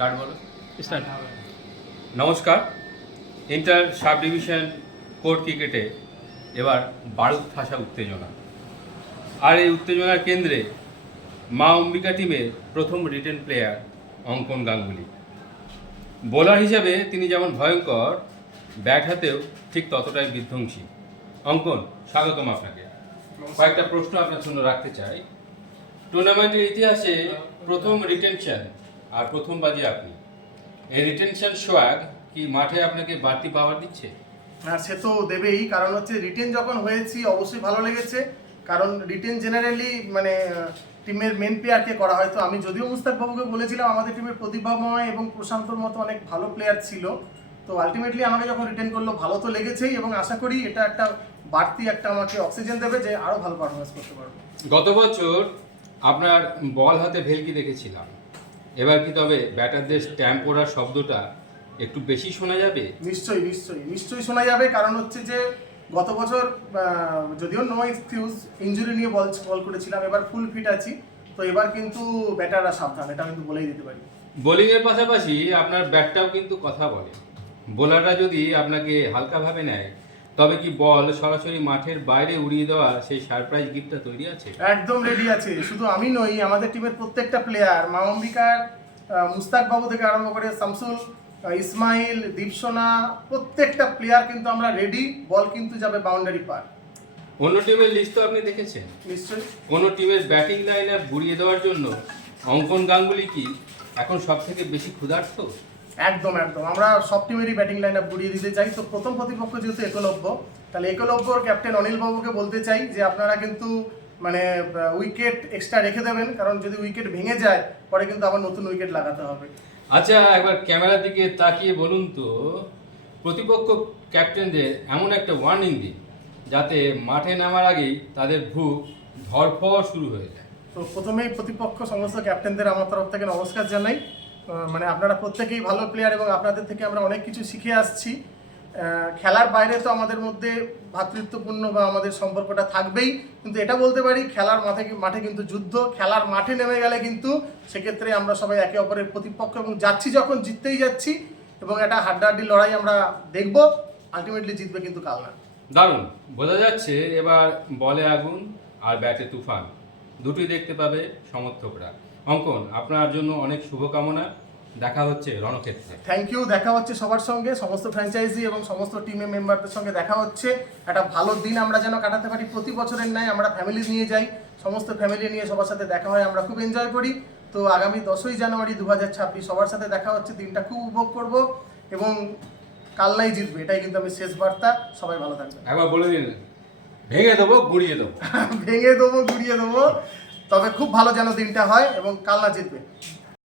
Start বলো। Start. নমস্কার। Inter sub division court ক্রিকেটে এবার বারুদ ঠাসা উত্তেজনা, আর এই উত্তেজনার কেন্দ্রে মা অম্বিকা টিমের প্রথম রিটেন প্লেয়ার অঙ্কন গাঙ্গুলি। বোলার হিসাবে তিনি যেমন ভয়ঙ্কর, ব্যাট হাতেও ঠিক ততটাই বিধ্বংসী। অঙ্কন, স্বাগতম আপনাকে। কয়েকটা প্রশ্ন আপনার জন্য রাখতে চাই। টুর্নামেন্টের ইতিহাসে প্রথম রিটেনশন আর প্রথম বাজি আপনি। এই রিটেনশন সোয়াগ কি মাঠে আপনাকে বাড়তি পাওয়ার দিচ্ছে? হ্যাঁ, সে তো দেবেই। কারণ হচ্ছে রিটেন যখন হয়েছি অবশ্যই ভালো লেগেছে। কারণ রিটেন জেনারেলি মানে টিমের মেন প্লেয়ারকে করা হয়। তো আমি যদিও মুস্তাক বাবুকে বলেছিলাম আমাদের টিমের প্রতিভাময় এবং প্রশান্তর মতো অনেক ভালো প্লেয়ার ছিল, তো আলটিমেটলি আমাকে যখন রিটেন করলো ভালো তো লেগেছেই, এবং আশা করি এটা একটা বাড়তি একটা আমাকে অক্সিজেন দেবে যে আরও ভালো পারফরমেন্স করতে পারবো। গত বছর আপনার বল হাতে ভেলকি দেখেছিলাম, এবার কি তবে ব্যাটারদের স্ট্যাম্প করার শব্দটা একটু বেশি শোনা যাবে? নিশ্চয়ই নিশ্চয়ই নিশ্চয়ই শোনা যাবে। কারণ হচ্ছে যে গত বছর যদিও নো এক্সকিউজ, ইনজুরি নিয়ে বল করেছিলাম, এবার ফুল ফিট আছি। তো এবার কিন্তু ব্যাটাররা সাবধান, এটা কিন্তু বলেই দিতে পারি। বোলিংয়ের পাশাপাশি আপনার ব্যাটটাও কিন্তু কথা বলে। বোলাররা যদি আপনাকে হালকাভাবে নেয়, তবে কি বল সরাসরি মাঠের বাইরে উড়িয়ে দেওয়া সেই সারপ্রাইজ গিফটটা তৈরি আছে? একদম রেডি আছে। শুধু আমি নই, আমাদের টিমের প্রত্যেকটা প্লেয়ার, মা অম্বিকার মুস্তাক বাবু থেকে আরম্ভ করে শামসুল, ইসমাইল, দীপসোনা, প্রত্যেকটা প্লেয়ার কিন্তু আমরা রেডি। বল কিন্তু যাবে বাউন্ডারি পার। অন্য টিমের লিস্ট তো আপনি দেখেছেন নিশ্চয়ই। কোনো টিমের ব্যাটিং লাইন আপ ঘুরিয়ে দেওয়ার জন্য অঙ্কন গাঙ্গুলি কি এখন সব থেকে বেশি ক্ষুধার্ত? একদম একদম, আমরা সব টিমেরই ব্যাটিং লাইন আপ ঘুরিয়ে দিতে চাই। তো প্রথম প্রতিপক্ষ যেহেতু একলব্য, তাহলে একলব্যর ক্যাপ্টেন অনিল বাবুকে বলতে চাই যে আপনারা কিন্তু মানে উইকেট এক্সট্রা রেখে দেবেন, কারণ যদি উইকেট ভেঙে যায় পরে কিন্তু আবার নতুন উইকেট লাগাতে হবে। আচ্ছা, একবার ক্যামেরার দিকে তাকিয়ে বলুন তো, প্রতিপক্ষ ক্যাপ্টেনদের এমন একটা ওয়ার্নিং দিন যাতে মাঠে নামার আগেই তাদের বুক ধরফর শুরু হয়ে যায়। তো প্রথমেই প্রতিপক্ষ সমস্ত ক্যাপ্টেনদের আমার তরফ থেকে নমস্কার জানাই। মানে আপনারা প্রত্যেকেই ভালো প্লেয়ার এবং আপনাদের থেকে আমরা অনেক কিছু শিখে আসছি। খেলার বাইরে তো আমাদের মধ্যে ভ্রাতৃত্বপূর্ণ বা আমাদের সম্পর্কটা থাকবেই, কিন্তু এটা বলতে পারি খেলার মাঠে কিন্তু যুদ্ধ। খেলার মাঠে নেমে গেলে কিন্তু সেক্ষেত্রে আমরা সবাই একে অপরের প্রতিপক্ষ, এবং যাচ্ছি যখন জিততেই যাচ্ছি, এবং একটা হাড্ডাহাড্ডি লড়াই আমরা দেখব। আলটিমেটলি জিতবে কিন্তু কাল না। দারুণ বোঝা যাচ্ছে এবার বলে আগুন আর ব্যাটে তুফান দুটোই দেখতে পাবে সমর্থকরা। অঙ্কন, আপনার জন্য অনেক শুভকামনা। দেখা হচ্ছে রণক্ষেত্রে। Thank you. দেখা হচ্ছে সবার সঙ্গে, সমস্ত ফ্র্যাঞ্চাইজি এবং সমস্ত টিমের মেম্বারদের সঙ্গে দেখা হচ্ছে। একটা ভালো দিন আমরা যেন কাটাতে পারি। প্রতি বছরের ন্যায় আমরা ফ্যামিলি নিয়ে যাই, সমস্ত ফ্যামিলি নিয়ে সবার সাথে দেখা হয়, আমরা খুব এনজয় করি। তো আগামী 10ই জানুয়ারি 2026 সবার সাথে দেখা হচ্ছে, দিনটা খুব উপভোগ করব, এবং কালনাই জিতবে, এটাই কিন্তু আমি শেষ বার্তা। সবাই ভালো থাকবেন। একবার বলে দিন, ভেঙে দেবো গুড়িয়ে দেবো। ভেঙে দেবো, গুড়িয়ে দেবো, তবে খুব ভালো যেন দিনটা হয় এবং কালনা জিতবে।